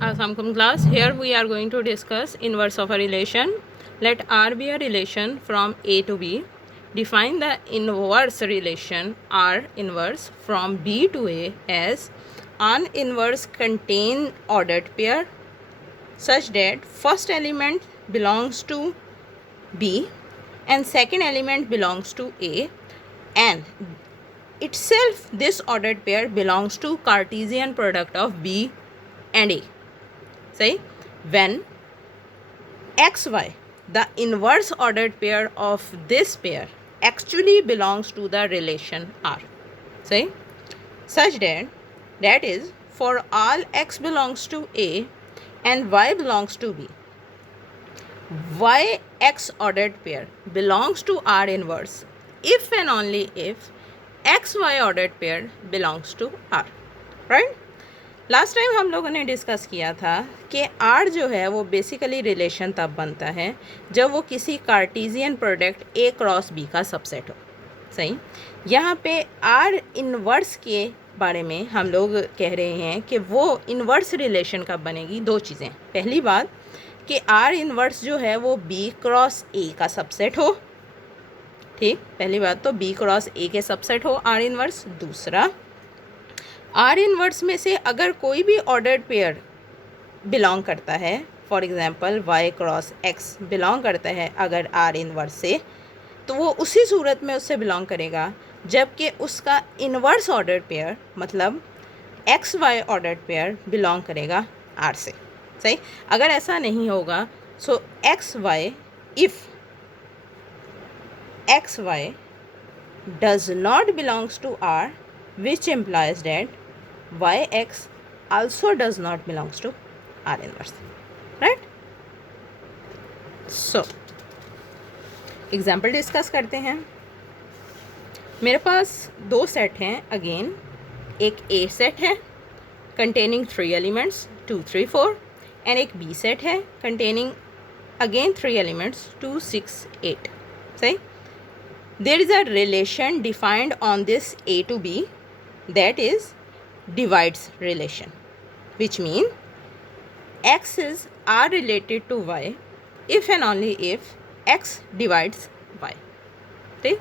Assalamualaikum class. Here we are going to discuss inverse of a relation. Let R be a relation from A to B. Define the inverse relation R inverse from B to A as an inverse contain ordered pair such that first element belongs to B and second element belongs to A, and itself this ordered pair belongs to Cartesian product of B and A. Say when xy, the inverse ordered pair of this pair, actually belongs to the relation R. Say such that is for all x belongs to A and y belongs to B, yx ordered pair belongs to R inverse if and only if xy ordered pair belongs to R. Right? Last time हम लोगों ने discuss किया था कि are जो है वो basically relation तब बनता है जब वो किसी Cartesian product A cross B का सबसेट हो. सही. यहाँ पे आर इनवर्स के बारे में हम लोग कह रहे हैं कि वो इनवर्स रिलेशन कब बनेगी. दो चीज़ें. पहली बात कि आर इनवर्स जो है वो बी क्रॉस ए का सबसेट हो. ठीक. पहली बात तो बी क्रॉस ए के सबसेट हो आर इनवर्स. दूसरा, आर इनवर्स में से अगर कोई भी ऑर्डर्ड पेयर बिलोंग करता है, for example y cross x belong करता है अगर आर इनवर्स से, तो वो उसी सूरत में उससे बिलोंग करेगा जबकि उसका इनवर्स ऑर्डर्ड पेयर मतलब x y ordered pair belong करेगा आर से. सही. अगर ऐसा नहीं होगा so x y, if x y does not belongs to R, which implies that yx also does not belongs to R inverse. Right? So example discuss करते हैं. मेरे पास दो सेट हैं. अगेन एक ए सेट है कंटेनिंग 3 एलिमेंट्स 2 3 4 एंड एक B set है containing again 3 elements 2 6 8. सही. There is a relation defined on this A to B, that is divides relation, which mean x is r related to y if and only if x divides y. ठीक.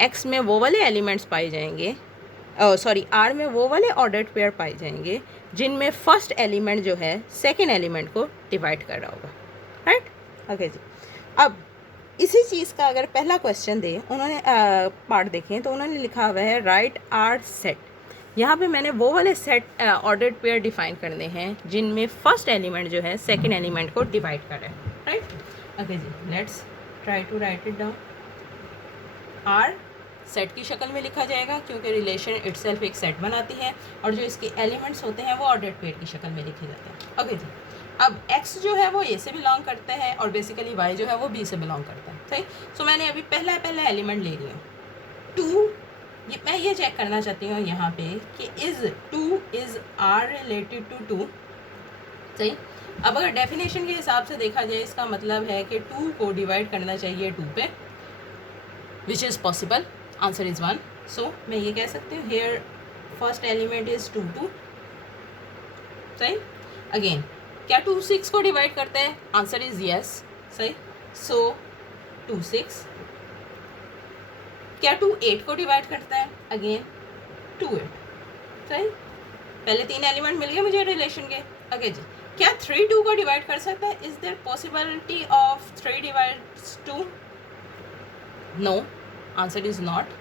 x में वो वाले elements पाए जाएंगे, sorry r में वो वाले ordered pair पाए जाएंगे जिनमें फर्स्ट एलिमेंट जो है सेकेंड एलिमेंट को डिवाइड कर रहा होगा. राइट. ओके जी. अब इसी चीज़ का अगर पहला क्वेश्चन दे उन्होंने पार्ट देखें तो उन्होंने लिखा हुआ है राइट आर सेट. यहाँ पे मैंने वो वाले सेट ऑर्डर्ड पेयर डिफाइन करने हैं जिनमें फर्स्ट एलिमेंट जो है सेकंड एलिमेंट को डिवाइड कर रहा है. राइट. ओके जी. Let's try to write it down. R set की शक्ल में लिखा जाएगा क्योंकि रिलेशन इटसेल्फ एक सेट बनाती है और जो इसके एलिमेंट्स होते हैं वो ऑर्डर्ड पेयर की शक्ल में लिखे जाते हैं. ओके जी. अब x जो है वो a से बिलोंग करता है और बेसिकली y जो है वो b से बिलोंग करता है. सही. सो मैंने अभी पहला एलिमेंट ले लिया 2. मैं ये चेक करना चाहती हूँ यहाँ पे कि is 2 is r related to 2. सही. अब अगर डेफिनेशन के हिसाब से देखा जाए इसका मतलब है कि 2 को डिवाइड करना चाहिए 2 पे, which is possible. Answer is 1. सो मैं ये कह सकती हूँ हेयर फर्स्ट एलिमेंट इज़ 2 2. सही. अगेन क्या 2 6 को डिवाइड करता है. Answer is yes. सही. सो 2 6. क्या 2 8 को डिवाइड करता है. अगेन 2 8. सही. पहले 3 एलिमेंट मिल गए मुझे रिलेशन के. ओके जी. क्या 3 2 को डिवाइड कर सकता है. Is there possibility of 3 divides 2. No. Answer is not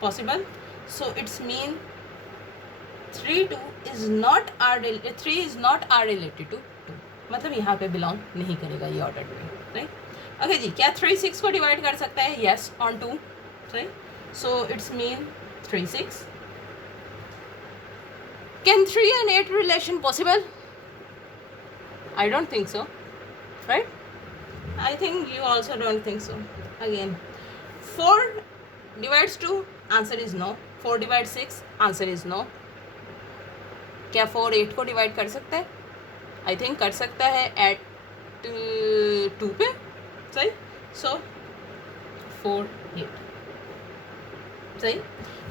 possible. So it's mean 3 2 is not r 3 is not r related to 2. मतलब यहाँ पे बिलोंग नहीं करेगा ये ऑर्डर में. राइट. ओके जी. क्या 3 6 को डिवाइड कर सकता है. Yes on 2. Right. So it's mean 3 6. Can 3 and 8 relation possible? I don't think so. Right. I think you also don't think so. Again 4 divides 2. Answer is no. 4 divides 6. Answer is no. क्या 4 8 को divide कर सकता है. I think कर सकता है eight 2 पे. सही. सो 4 8. सही.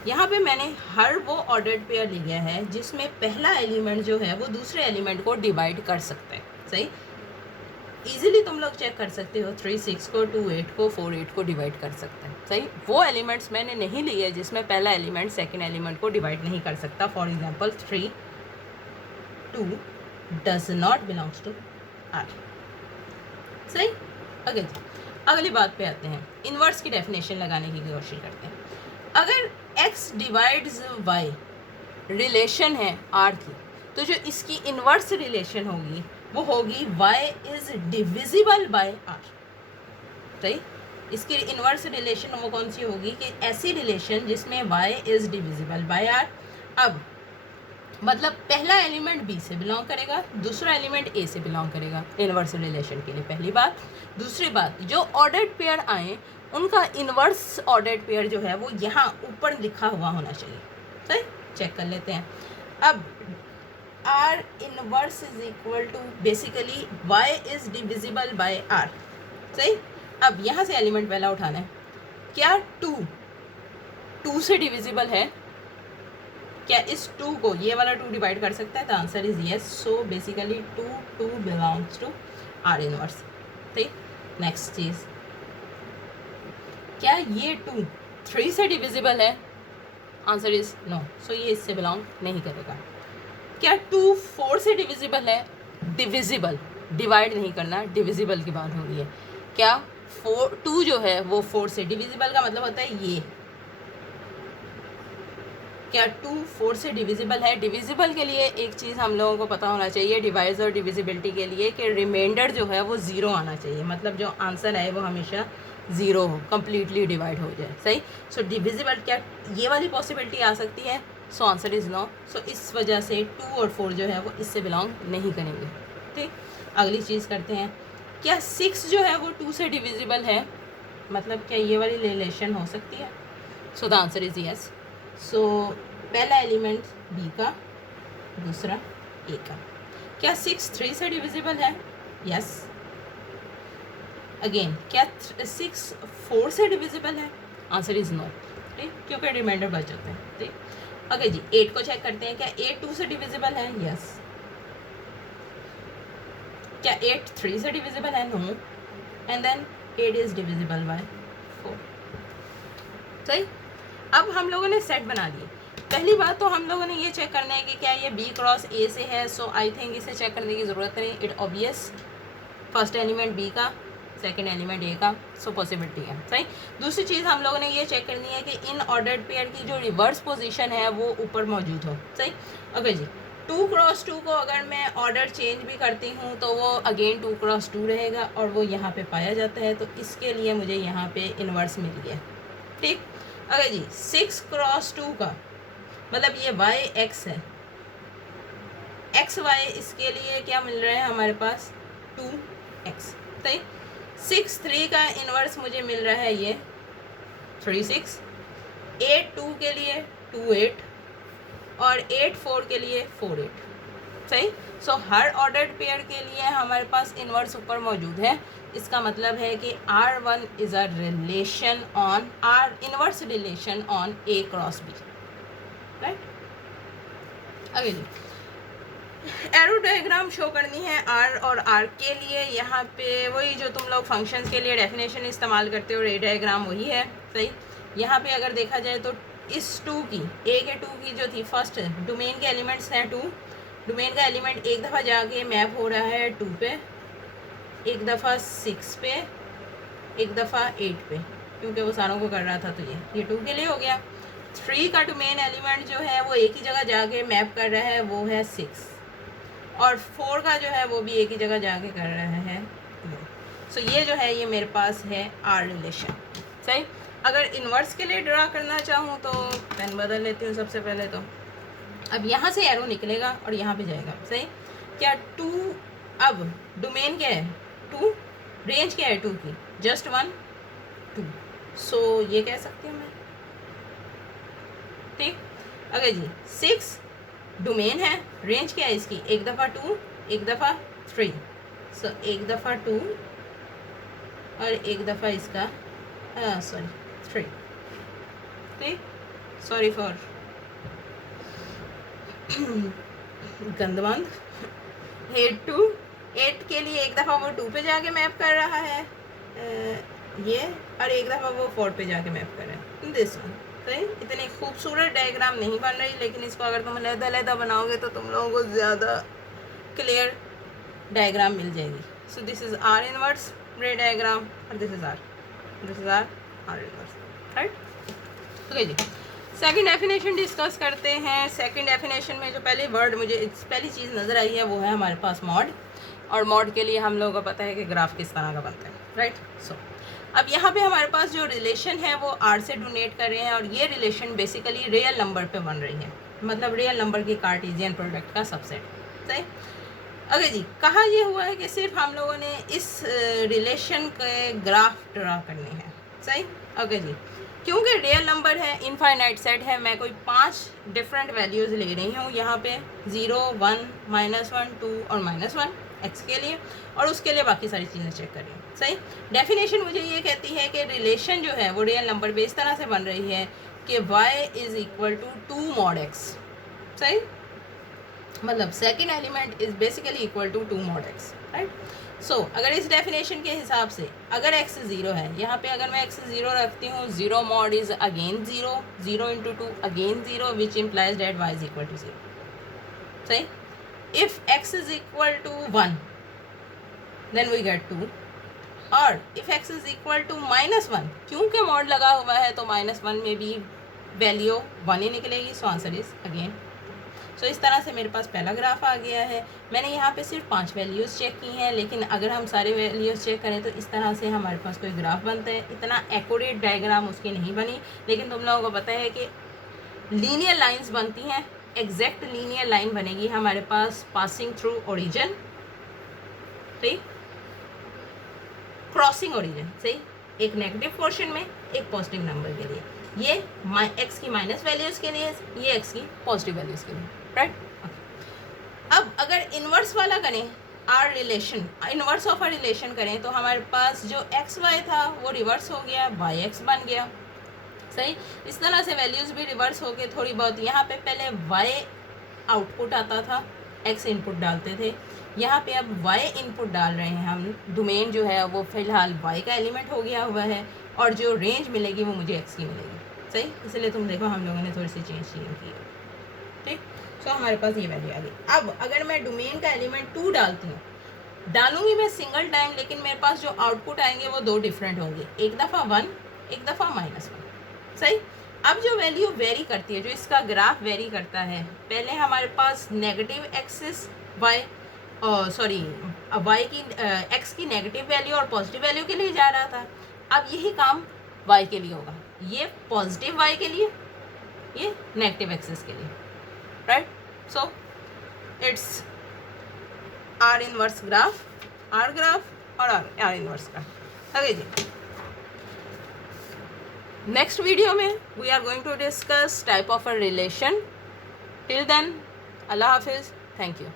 यहाँ पे मैंने हर वो ऑर्डर्ड पेयर लिया है जिसमें पहला एलिमेंट जो है वो दूसरे एलिमेंट को डिवाइड कर सकता है। सही, इजीली तुम लोग चेक कर सकते हो 3 6 को, 2 8 को, 4 8 को डिवाइड कर सकते हैं। सही, वो एलिमेंट्स मैंने नहीं लिए जिसमें पहला एलिमेंट सेकंड एलिमेंट को डिवाइड नहीं कर सकता। For example 3 2 does not belongs to R. सही, अगले अगली बात पे आते हैं, इन्वर्स की डेफिनेशन लगाने की कोशिश करते हैं। अगर x डिवाइड्स y रिलेशन है r की, तो जो इसकी इन्वर्स रिलेशन होगी वो होगी y is divisible by r। सही, इसकी इन्वर्स रिलेशन वो कौन सी होगी कि ऐसी रिलेशन जिसमें y is divisible by r। अब मतलब पहला एलिमेंट b से बिलोंग करेगा, दूसरा एलिमेंट a से बिलोंग करेगा इन्वर्स रिलेशन के लिए, पहली बात। दूसरी बात, जो ऑर्डर्ड पेयर आए उनका इन्वर्स ऑर्डर्ड पेयर जो है वो यहाँ ऊपर लिखा हुआ होना चाहिए। सही, चेक कर लेते हैं। अब r inverse is equal to basically y is divisible by r। सही, अब यहाँ से एलिमेंट पहला उठाना है। क्या 2 से डिविजिबल है? क्या इस 2 को ये वाला 2 डिवाइड कर सकता है? The answer is yes. So basically 2 belongs to r inverse. ठीक, नेक्स्ट चीज, क्या ये 2 3 से डिविजिबल है? Answer is no. सो ये इससे बिलोंग नहीं करेगा। क्या 2 4 से डिविजिबल है? डिविजिबल, डिवाइड नहीं करना, डिविजिबल की बात हो रही है। क्या 2 जो है वो 4 से डिविजिबल का मतलब होता है ये। क्या 2 4 से डिविजिबल है? डिविजिबल के लिए एक चीज़ हम लोगों को पता होना चाहिए डिवाइस और डिविजिबिलिटी के लिए कि रिमाइंडर जो है वो 0 आना चाहिए, मतलब जो आंसर है वो हमेशा 0 हो, कम्प्लीटली डिवाइड हो जाए। सही, सो डिविजिबल, क्या ये वाली पॉसिबिलिटी आ सकती है? So answer is no. So इस वजह से 2 और 4 जो है वो इससे बिलोंग नहीं करेंगे। ठीक, अगली चीज़ करते हैं, क्या 6 जो है वो 2 से डिविजिबल है? मतलब क्या ये वाली रिलेशन हो सकती है? So the answer is yes. So पहला एलिमेंट बी का, दूसरा ए का। क्या 6 3 से डिविजिबल है? यस। अगेन, क्या 6 4 से डिविजिबल है? Answer is no. ठीक, क्योंकि रिमाइंडर बच जाते हैं। ठीक, ओके जी, 8 को चेक करते हैं। क्या 8 2 से डिविजिबल है? यस। क्या 8 3 से डिविजिबल है? No. And then 8 is divisible by 4। सही, अब हम लोगों ने सेट बना दिए। पहली बात तो हम लोगों ने ये चेक करना है कि क्या ये b क्रॉस a से है। सो आई थिंक इसे चेक करने की ज़रूरत नहीं, it obvious. First element b का, सेकंड एलिमेंट a का, सो पॉसिबिलिटी है। सही, दूसरी चीज़ हम लोगों ने ये चेक करनी है कि इन ऑर्डर्ड पेयर की जो रिवर्स पोजीशन है वो ऊपर मौजूद हो। सही, ओके जी। 2 क्रॉस 2 को अगर मैं ऑर्डर चेंज भी करती हूँ तो वो अगेन 2 क्रॉस 2 रहेगा और वो यहाँ पे पाया जाता है, तो इसके लिए मुझे यहाँ पे इन्वर्स मिल गया। ठीक, अगर जी 6 क्रॉस 2 का मतलब ये y x है, x y, इसके लिए क्या मिल रहा है हमारे पास? 2x। सही, 6 3 का इन्वर्स मुझे मिल रहा है ये 3 6, 8 2 के लिए 2 8 और 8 4 के लिए 4 8। सही, सो हर ऑर्डर्ड पेयर के लिए हमारे पास इन्वर्स ऊपर मौजूद है। इसका मतलब है कि R1 is a relation on R inverse relation on A cross B। Right, आगे जी, एरो डायग्राम शो करनी है R और R के लिए। यहाँ पे वही जो तुम लोग फंक्शंस के लिए डेफिनेशन इस्तेमाल करते हो, रे डायग्राम वही है। सही, यहाँ पे अगर देखा जाए तो इस 2 की, A के 2 की जो थी फर्स्ट डोमेन के एलिमेंट्स हैं 2। डोमेन का एलिमेंट एक दफ़ा जाके मैप हो रहा है 2 पे, एक दफ़ा 6 पे, एक दफ़ा 8 पे, क्योंकि वो सारों को कर रहा था। तो ये 2 के लिए हो गया। 3 का डोमेन एलिमेंट जो है वो एक ही जगह जाके मैप कर रहा है, वो है 6। और 4 का जो है वो भी एक ही जगह जाके कर रहा है 2। सो ये जो है ये मेरे पास है R रिलेशन। सही, अगर इन्वर्स के लिए ड्रा करना चाहूँ तो पेन बदल लेती हूँ सबसे पहले। तो अब यहाँ से एरो निकलेगा और यहाँ पे जाएगा। सही, क्या 2, अब डोमेन क्या है 2, रेंज क्या है 2 की? जस्ट 1 2। सो ये कह सकती हूँ मैं। ठीक, अगर जी 6 डोमेन है, रेंज क्या है इसकी? एक दफ़ा 2, एक दफ़ा 3। सो एक दफ़ा 2 और एक दफ़ा इसका 3। ठीक, सॉरी फॉर गंदमंद। 8 टू 8 के लिए एक दफ़ा वो 2 पे जाके मैप कर रहा है ये, और एक दफ़ा वो 4 पे जाके मैप कर रहा है दिस वन। सही, इतनी खूबसूरत डायग्राम नहीं बन रही, लेकिन इसको अगर तुम अलग-अलग बनाओगे तो तुम लोगों को ज़्यादा क्लियर डायग्राम मिल जाएगी। So this is R inverse रे डायग्राम और this is R inverse, right. Okay जी, सेकंड डेफिनेशन डिस्कस करते हैं। सेकंड डेफिनेशन में जो पहले वर्ड मुझे पहली चीज़ नज़र आई है वो है हमारे पास मॉड, और मॉड के लिए हम लोगों को पता है कि ग्राफ किस तरह का बनता है, राइट। सो अब यहाँ पे हमारे पास जो रिलेशन है वो आर से डोनेट कर रहे हैं, और ये रिलेशन बेसिकली रियल नंबर पे बन रही है, मतलब रियल नंबर की कार्टेशियन प्रोडक्ट का सबसेट। सही। ओके जी, कहा ये हुआ है कि सिर्फ हम लोगों ने इस रिलेशन के ग्राफ ड्रा करने हैं। सही। ओके जी, क्योंकि रियल नंबर है, इनफाइनाइट सेट है, मैं कोई 5 डिफरेंट वैल्यूज़ ले रही हूँ यहाँ पे 0, 1, -1, 2 और -1 एक्स के लिए, और उसके लिए बाकी सारी चीज़ें चेक कर रही हूँ। सही। डेफिनेशन मुझे ये कहती है कि रिलेशन जो है वो रियल नंबर पे इस तरह से बन रही है कि y is equal to 2 mod x। सही, मतलब second element is basically equal to 2 mod x, right. So अगर इस डेफिनेशन के हिसाब से अगर x 0 है, यहाँ पे अगर मैं x 0 रखती हूँ, 0 mod is again 0, 0 into 2 again 0, which implies that y is equal to 0। सही। if x is equal to 1 then we get 2, और if x is equal to -1, क्योंकि मॉड लगा हुआ है तो -1 में भी वैल्यू 1 ही निकलेगी, सो आंसर इज अगेन। सो इस तरह से मेरे पास पहला ग्राफ आ गया है। मैंने यहाँ पे सिर्फ 5 वैल्यूज़ चेक की हैं, लेकिन अगर हम सारे वैल्यूज़ चेक करें तो इस तरह से हमारे पास कोई ग्राफ बनता है। इतना एक्यूरेट डायग्राम उसकी नहीं बनी, लेकिन तुम लोगों को पता है कि लीनियर लाइंस बनती हैं, एग्जैक्ट लीनियर लाइन बनेगी हमारे पास पासिंग थ्रू ओरिजिन, ठीक, क्रॉसिंग ओरिजिन। सही, एक नेगेटिव पोर्शन में एक पॉजिटिव नंबर के लिए, ये एक्स की माइनस वैल्यूज़ के लिए, ये एक्स की पॉजिटिव वैल्यूज़ के लिए, राइट। अब अगर इन्वर्स वाला करें, R relation, inverse of R relation करें, तो हमारे पास जो एक्स वाई था वो रिवर्स हो गया, वाई एक्स बन गया। सही, इस तरह से वैल्यूज़ भी रिवर्स हो गए थोड़ी बहुत। यहाँ पे पहले y आउटपुट आता था, x इनपुट डालते थे, यहाँ पे अब y इनपुट डाल रहे हैं हम। डोमेन जो है वो फ़िलहाल y का एलिमेंट हो गया हुआ है, और जो रेंज मिलेगी वो मुझे x की मिलेगी। सही, इसलिए तुम देखो हम लोगों ने थोड़ी सी चेंज की है, ठीक। सो हमारे पास ये वैल्यू आ गई। अब अगर मैं डोमेन का एलिमेंट 2 डालती हूँ, डालूंगी मैं सिंगल टाइम, लेकिन मेरे पास जो आउटपुट आएंगे वो 2 डिफरेंट होंगे, एक दफ़ा 1, एक दफ़ा -1। सही। अब जो वैल्यू वेरी करती है, जो इसका ग्राफ वेरी करता है, पहले हमारे पास negative axis y, sorry y की एक्स की नेगेटिव वैल्यू और पॉजिटिव वैल्यू के लिए जा रहा था। अब यही काम वाई के लिए होगा, ये पॉजिटिव वाई के लिए, ये नेगेटिव एक्सिस के लिए, right. So it's R inverse graph, R graph और आर इनवर्स ग्राफ। ओके जी, नेक्स्ट वीडियो में we are going to discuss type of a relation. Till then, अल्लाह हाफिज़, थैंक यू।